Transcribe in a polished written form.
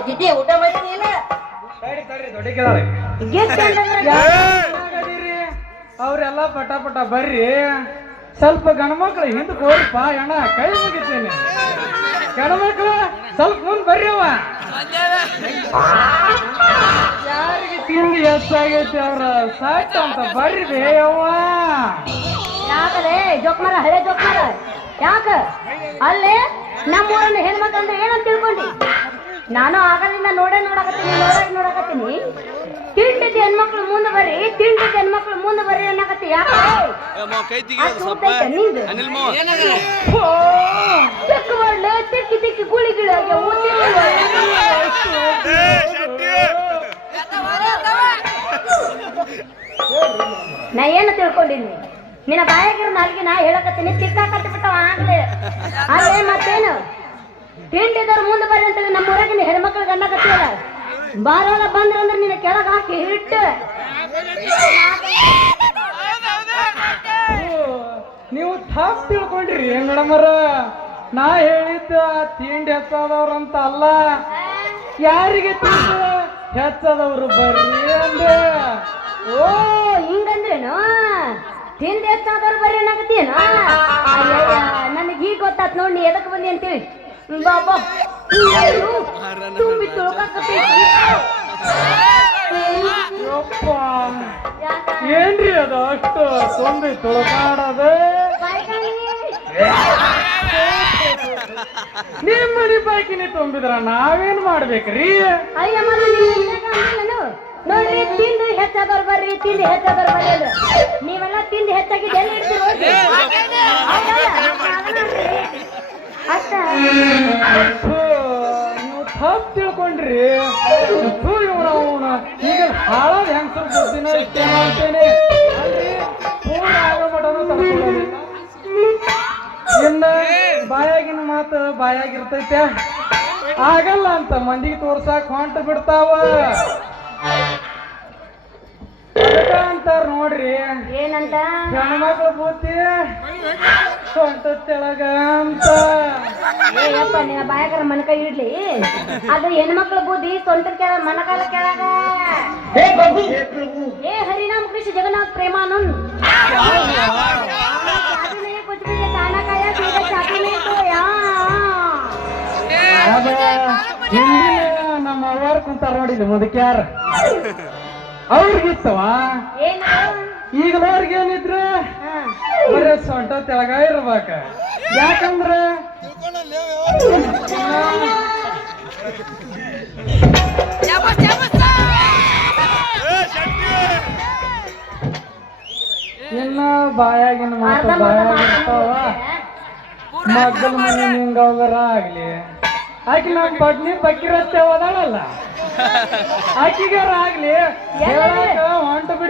ಜಿಡ್ಡಿ ಊಟ ಮಾಡ್ತೀನಿ ಇಲ್ಲ ಅವ್ರೆಲ್ಲ ಪಟ ಪಟ ಬರ್ರಿ ಸ್ವಲ್ಪ ಗಣಮಕ್ಳು ಹಿಂದಕ್ಕೆ ಹೋರಿಪ್ಪ ಅಣ್ಣ ಕೈ ಮುಗಿತೀನಿ ಗಣಮಕ್ಳು ಸ್ವಲ್ಪ ಮುಂದೆ ಬರ್ರಿ ಅವ ಯಾರಿಗೆ ತಿಂಡಿ ಹೆಚ್ಚಾಗೈತಿ ಅವ್ರ ಸಾಯ್ತ ಅಂತ ಬರ್ರಿ ಬೇಯವ್ವ ಯಾಕಲೇ ಜೋಕ್ಮಾರ ಹಳೆ ಜೋಕ್ಮಾರ ಯಾಕ ಅಲ್ಲೇ ನಮ್ಮೂರನ್ನ ಹೆಣ್ಮಕ್ಳು ಅಂದ್ರೆ ಏನಂತ ತಿಳ್ಕೊಂಡಿ ನಾನು ಆಗಲಿಂದ ನೋಡಕತ್ತೀನಿ ತಿಂಡಿದ ಹೆಣ್ಮಕ್ಳು ಮುಂದೆ ಬರ್ರಿ ತಿಂಡಿದ ಹೆಣ್ಮಕ್ಳು ಮುಂದೆ ಬರ್ರಿ ಅನ್ನಕತ್ತಿ ಯಾಕೆ ತಿಕ್ಕ ಒಳ್ಳೆ ತಿಕ್ಕಿ ತಿಕ್ಕಿ ಗುಳಿಗಿಳಾಗೆ ನಾ ಏನು ತಿಳ್ಕೊಂಡಿನಿ ನಿನ್ನ ಬಾಯಾಗಿರೋ ನಾಲ್ಗೆ ನಾ ಹೇಳಕತ್ತೀನಿ ತಿಕ್ಕಾಕತ್ತಿ ಬಿಟ್ಟವ ಆಗ್ಲಿ ಅಲ್ಲೇ ಮತ್ತೇನು ತಿಂಡಿದವ್ರು ಮುಂದೆ ಬರ್ರಿ ಅಂತ ನಮ್ಮ ಊರಾಗಿನ ಹೆಣ್ಮಕ್ಳಿಗೆ ಅನ್ನಕತ್ತಿಯಲ್ಲ ಬಾರಲ್ಲ ಬಂದ್ರಂದ್ರೆ ನಿನ್ನ ಕೆಳಗ ಹಾಕಿ ಹಿಟ್ಟು ನೀವು ತಪ್ಪು ತಿಳ್ಕೊಂಡ್ರಿ ಮೇಡಮರ ನಾ ಹೇಳಿದ್ದ ತಿಂಡಿ ಹೆಚ್ಚಾದವ್ರು ಅಂತ ಅಲ್ಲ ಯಾರಿಗೆ ತಿಂಡಿ ಹೆಚ್ಚಾದವ್ರು ಬರ್ರಿ ಅಂದೆ ಓ ಹಿಂಗಂದ್ರೇನು ತಿಂಡಿ ಹೆಚ್ಚಾದವ್ರು ಬರ್ರಿ ಅನ್ನಕತ್ತೀನ ನನಗೆ ಈಗ ಗೊತ್ತಾತ್ ನೋಡಿ ನೀ ಎದಕ್ಕೆ ಬಂದಿ ಅಂತೇಳಿ ಬಾಬಾ ತುಂಬಿ ಏನ್ರಿ ಅದು ಅಷ್ಟು ತುಂಬಿ ತುಳುಕಾಡೋದು ನಿಮ್ ಮನಿ ಬಾಕಿನಿ ತುಂಬಿದ್ರ ನಾವೇನ್ ಮಾಡ್ಬೇಕ್ರಿ ಅಯ್ಯಮ್ಮ ನೋಡ್ರಿ ತಿಂದು ಹೆಚ್ಚಾದವ್ರು ಬರ್ರಿ ತಿಂಡಿ ಹೆಚ್ಚಾದವ್ರು ಬರ್ರಿ ಅಂದ್ರೆ ನೀವೆಲ್ಲ ತಿಂಡಿ ಹೆಚ್ಚಾಗಿ ಎಲ್ಲಿ ಇಡ್ತೀರಿ ಅಷ್ಟ ನೀವು ತಪ್ಪು ತಿಳ್ಕೊಂಡ್ರಿ ಇವನ ಈಗ ಹಾಳಾದ ಹೆಂಗಸರು ಬುದ್ಧಿನ ಇಷ್ಟೇ ಮಾಡ್ತೇನೆ ಪೂರ್ಣ ಆಗೋ ಮಟನು ತಡ್ಕೊಳ್ಳೋದಿಲ್ಲ ಇನ್ನ ಬಾಯಾಗಿನ ಮಾತು ಬಾಯಾಗಿರ್ತೈತೆ ಆಗಲ್ಲ ಅಂತ ಮಂದಿಗೆ ತೋರ್ಸಾಕ್ ಹೊಂಟು ಬಿಡ್ತಾವ ಅಂತಾರ ನೋಡ್ರಿ ಏನಂತ ಹೆಣ್ಮಕ್ಳ ಬುದ್ಧಿ ಸೊಂಟ ತೆಳಗ ಅಂತ ಏಪ್ಪ ನಿನ್ನ ಬಾಯಾಗರ ಮನಕ ಇಡ್ಲಿ ಅದು ಹೆಣ್ಮಕ್ಳ ಬುದ್ಧಿ ಸೊಂಟ ಕೆಳ ಮನಕಾಲ ಕೆಳಗ ಏ ಹರಿನಾಮ ಕೃಷ್ಣ ಜಗನ್ನಾಥ ಪ್ರೇಮಾನಂದ್ ನಮ್ಮ ಅವ್ವಾರ ಕುಂತಾರ ನೋಡಿಲ್ಲ ಮುದಕ್ಯಾರ ಅವ್ರಿಗಿತ್ತವ ಈಗಲವ್ರಿಗೆ ಏನಿದ್ರು ಬರೀ ಸೊಂಟ ತೆಳಗ ಇರ್ಬೇಕ ಯಾಕಂದ್ರ ಇನ್ನ ಬಾಯಾಗಿನ ಮಾತು ಬಾಯಾಗಿರ್ತಾವ ಮಗ್ಗಲ ಮನೆ ನಿಂಗವರ ಆಗ್ಲಿ ಆಕಿ ನಮ್ ಬಡ್ನಿ ಬಕ್ಕಿರತ್ತೆ ಓದಾಳಲ್ಲ ಆಕಿಗಾರ ಆಗ್ಲಿ ಹೊಂಟು